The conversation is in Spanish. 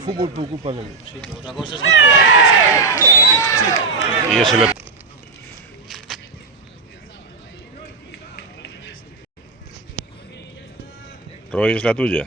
Fútbol preocupa de ellos. Sí, pero otra cosa es que... Y eso le... Roy, ¿es la tuya?